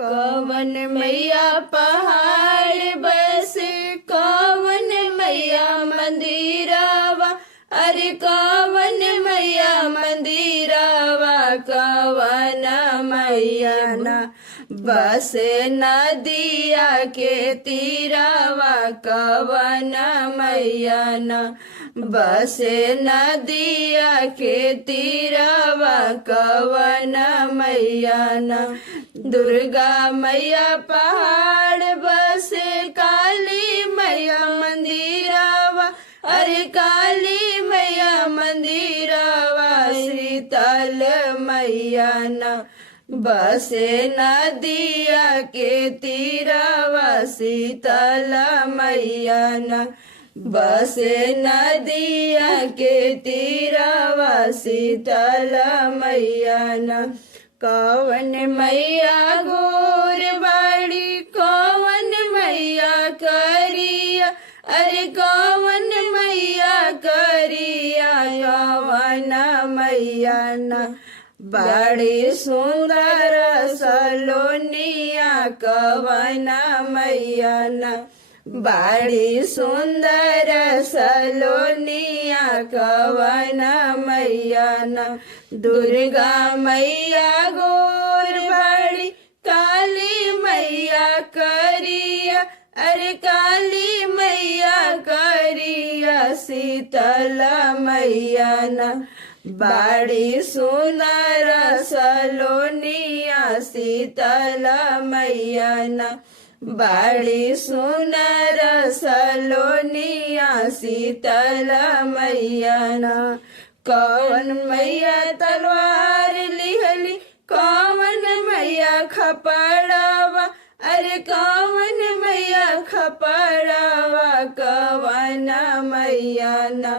कवन मैया पहाड़ बसे कवन मैया मंदिरवा, अरे कवन मैया मंदिरवा, कवन मैया ना बसे नदिया के तीरवा, कवन मैया ना बसे नदिया के तीरवा, कवन मैया ना दुर्गा मैया पहाड़ बसे काली मैया मंदिरवा, अरे काली मैया मंदिरवा, शीतल मैया ना बसे नदिया के तीरवा, शीतल मैया ना बसे नदिया के तीरवा, शीतल मैया ना कवन मैया गोर बाड़ी कवन मैया करिया, अरे कवन मैया करिया, कवन मैया ना बड़ी सुंदर सलोनिया, कवन मैया ना बड़ी सुंदर सलोनिया, कवन मैया ना दुर्गा मैया गोर बड़ी काली मैया करिया, अरे काली मैया करिया, शीतल मैया ना बड़ी सुंदर सलोनिया, शीतल मैया ना बड़ी सुंदर सलोनिया, शीतल मैया ना कवन मैया तलवार लिहली कवन मैया खपड़वा, अरे कवन मैया खपड़वा, कवन मैया ना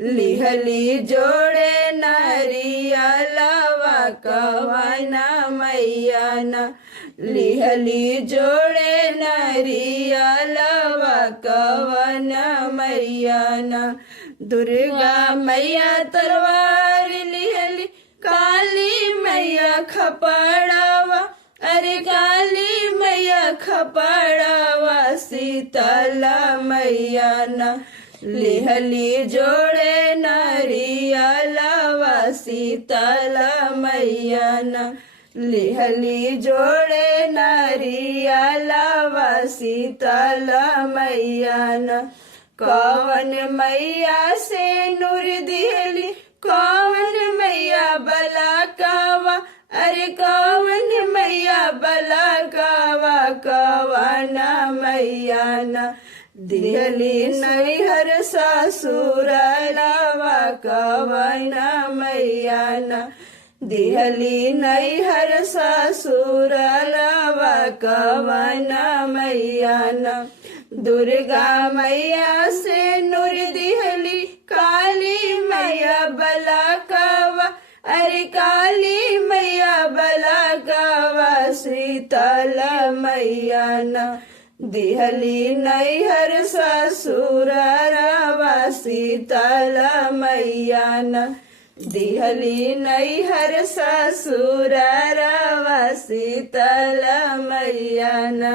लिहली जोड़े नरियलवा, कवन मैया ना लिहली जोड़े नरियलवा, कवन मैया ना दुर्गा मैया तलवार लिहली काली मैया खपड़वा, अरे काली मैया खपड़वा, शीतल मैया ना लिहली जोड़े नरियलवा, शीतल मैया ना लिहली जोड़े नरियलवा, शीतल मैया ना कवन मैया से नूर दिहली कवन मैया बलाकावा, अरे कवन मैया बलाकावा, कवन मैया ना दिहली नैहर ससुरलवा, कवन मैया ना दिहली नैहर ससुरलवा, कवन मैया ना दुर्गा मैया से नूर दिहली काली मैया बलाकावा, अरे काली मैया बलाकावा, शीतल मैया ना दिहली नैहर ससुरलवा, शीतल मैया ना दिहली नैहर ससुरलवा, शीतल मैया ना।